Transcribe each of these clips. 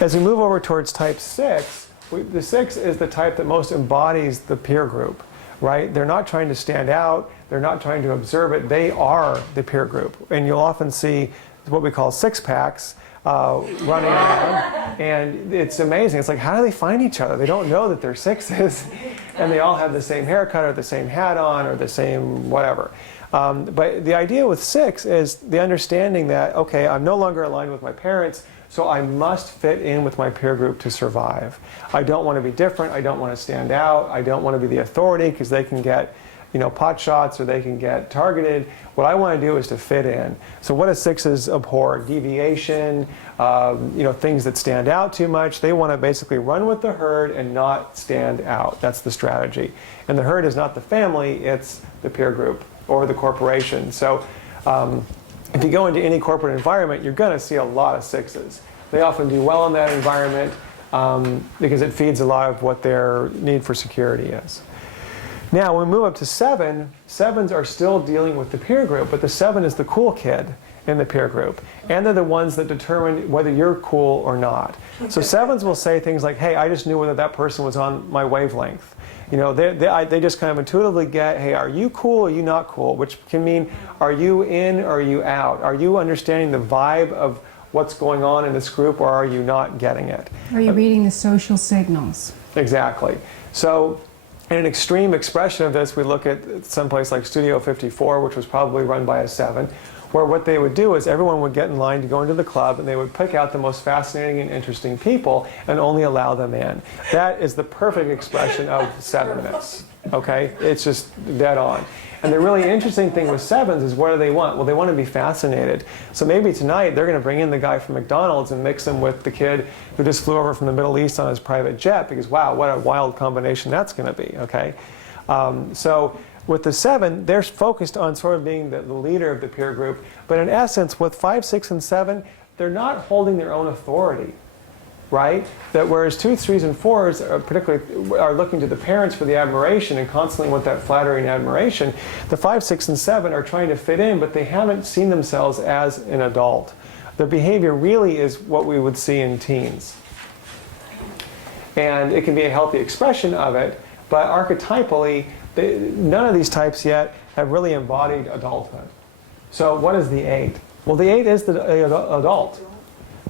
As we move over towards type 6, the 6 is the type that most embodies the peer group, right? They're not trying to stand out. They're not trying to observe it. They are the peer group. And you'll often see what we call six-packs running around. And it's amazing. It's like, how do they find each other? They don't know that they're sixes. And they all have the same haircut or the same hat on or the same whatever. But the idea with 6 is the understanding that, okay, I'm no longer aligned with my parents, so I must fit in with my peer group to survive. I don't want to be different. I don't want to stand out. I don't want to be the authority because they can get, pot shots or they can get targeted. What I want to do is to fit in. So what do 6s abhor? Deviation, things that stand out too much. They want to basically run with the herd and not stand out. That's the strategy. And the herd is not the family, it's the peer group or the corporation. So if you go into any corporate environment, you're going to see a lot of 6s. They often do well in that environment because it feeds a lot of what their need for security is. Now, when we move up to 7, 7s are still dealing with the peer group, but the 7 is the cool kid in the peer group. And they're the ones that determine whether you're cool or not. So 7s will say things like, hey, I just knew whether that person was on my wavelength. They just kind of intuitively get, hey, are you cool or are you not cool? Which can mean, are you in or are you out? Are you understanding the vibe of what's going on in this group or are you not getting it? Are you reading the social signals? Exactly. So in an extreme expression of this, we look at someplace like Studio 54, which was probably run by a 7, where what they would do is everyone would get in line to go into the club and they would pick out the most fascinating and interesting people and only allow them in. That is the perfect expression of 7ness, okay? It's just dead on. And the really interesting thing with 7s is what do they want? Well, they want to be fascinated. So maybe tonight they're going to bring in the guy from McDonald's and mix him with the kid who just flew over from the Middle East on his private jet because, wow, what a wild combination that's going to be, okay? So with the 7, they're focused on sort of being the leader of the peer group. But in essence, with 5, 6, and 7, they're not holding their own authority, right? That whereas 2, 3s, and 4s particularly are looking to the parents for the admiration and constantly want that flattery and admiration, the 5, 6, and 7 are trying to fit in, but they haven't seen themselves as an adult. Their behavior really is what we would see in teens. And it can be a healthy expression of it, but archetypally, none of these types yet have really embodied adulthood. So what is the 8? Well, the 8 is the adult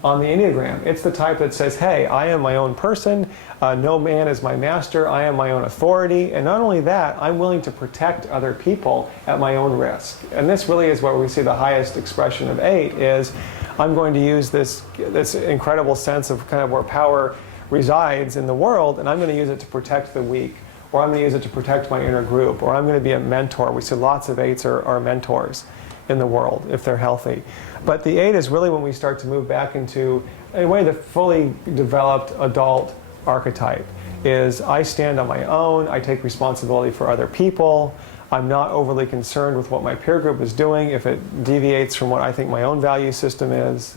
on the Enneagram. It's the type that says, hey, I am my own person. No man is my master. I am my own authority. And not only that, I'm willing to protect other people at my own risk. And this really is where we see the highest expression of 8 is I'm going to use this incredible sense of kind of where power resides in the world, and I'm going to use it to protect the weak. Or I'm going to use it to protect my inner group, or I'm going to be a mentor. We see lots of 8s are mentors in the world if they're healthy. But the 8 is really when we start to move back into, in a way, the fully developed adult archetype is I stand on my own, I take responsibility for other people, I'm not overly concerned with what my peer group is doing if it deviates from what I think my own value system is.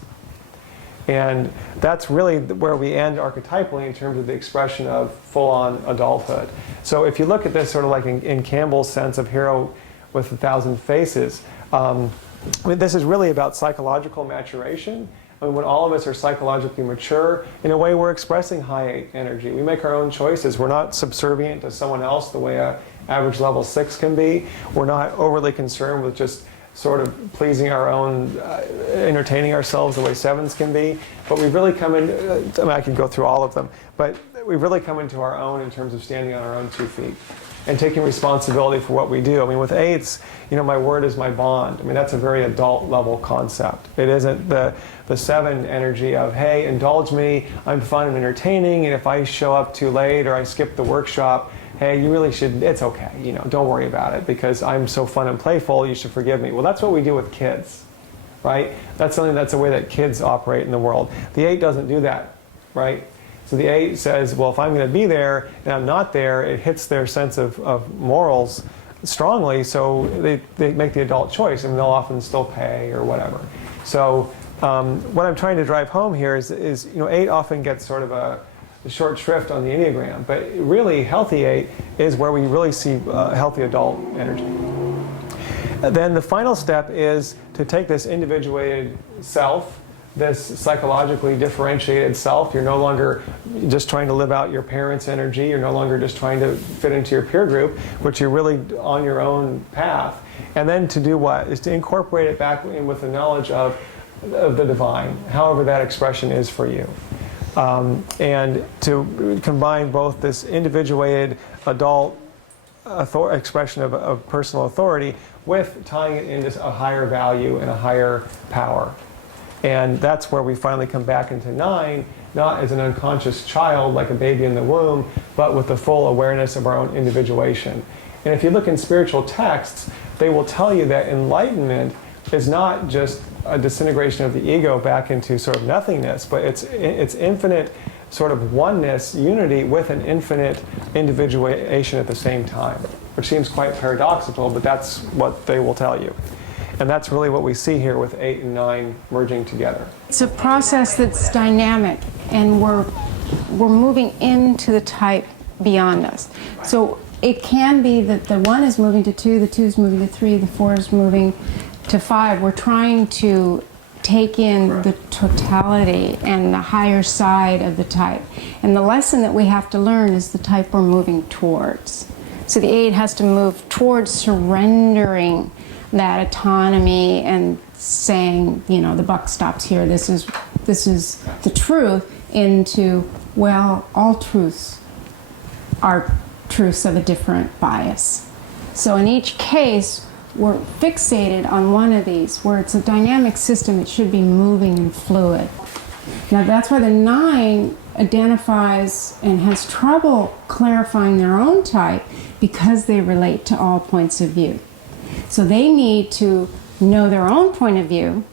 And that's really where we end archetypally in terms of the expression of full-on adulthood. So if you look at this sort of like in Campbell's sense of Hero with 1,000 Faces, this is really about psychological maturation. I mean, when all of us are psychologically mature, in a way we're expressing high 8 energy. We make our own choices. We're not subservient to someone else the way an average level 6 can be. We're not overly concerned with just sort of pleasing our own, entertaining ourselves the way 7s can be. But we've really come in, I mean, I can go through all of them, but we've really come into our own in terms of standing on our own 2 feet and taking responsibility for what we do. I mean, with 8s, my word is my bond. I mean, that's a very adult level concept. It isn't the 7 energy of, hey, indulge me, I'm fun and entertaining, and if I show up too late or I skip the workshop, hey, you really should, it's okay, don't worry about it because I'm so fun and playful, you should forgive me. Well, that's what we do with kids, right? That's a way that kids operate in the world. The 8 doesn't do that, right? So the 8 says, well, if I'm going to be there and I'm not there, it hits their sense of morals strongly, so they make the adult choice, and they'll often still pay or whatever. So what I'm trying to drive home here is 8 often gets sort of a short shrift on the Enneagram, but really healthy 8 is where we really see healthy adult energy. And then the final step is to take this individuated self this psychologically differentiated self. You're no longer just trying to live out your parents' energy. You're no longer just trying to fit into your peer group, but you're really on your own path. And then to do what? Is to incorporate it back in with the knowledge of the divine, however that expression is for you. And to combine both this individuated adult expression of personal authority with tying it into a higher value and a higher power. And that's where we finally come back into 9, not as an unconscious child like a baby in the womb, but with the full awareness of our own individuation. And if you look in spiritual texts, they will tell you that enlightenment is not just a disintegration of the ego back into sort of nothingness, but it's infinite sort of oneness, unity with an infinite individuation at the same time, which seems quite paradoxical, but that's what they will tell you. And that's really what we see here with 8 and 9 merging together. It's a process that's dynamic, and we're moving into the type beyond us. So it can be that the 1 is moving to 2, the 2 is moving to 3, the 4 is moving to 5. We're trying to take in the totality and the higher side of the type. And the lesson that we have to learn is the type we're moving towards. So the 8 has to move towards surrendering that autonomy and saying, you know, the buck stops here, this is the truth, into, well, all truths are truths of a different bias. So in each case, we're fixated on one of these. Where it's a dynamic system, it should be moving and fluid. Now that's why the 9 identifies and has trouble clarifying their own type, because they relate to all points of view. So they need to know their own point of view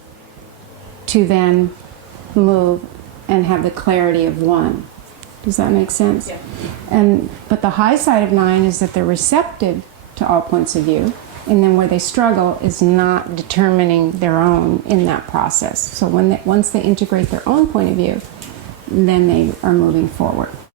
to then move and have the clarity of 1. Does that make sense? Yeah. But the high side of 9 is that they're receptive to all points of view, and then where they struggle is not determining their own in that process. So once they integrate their own point of view, then they are moving forward.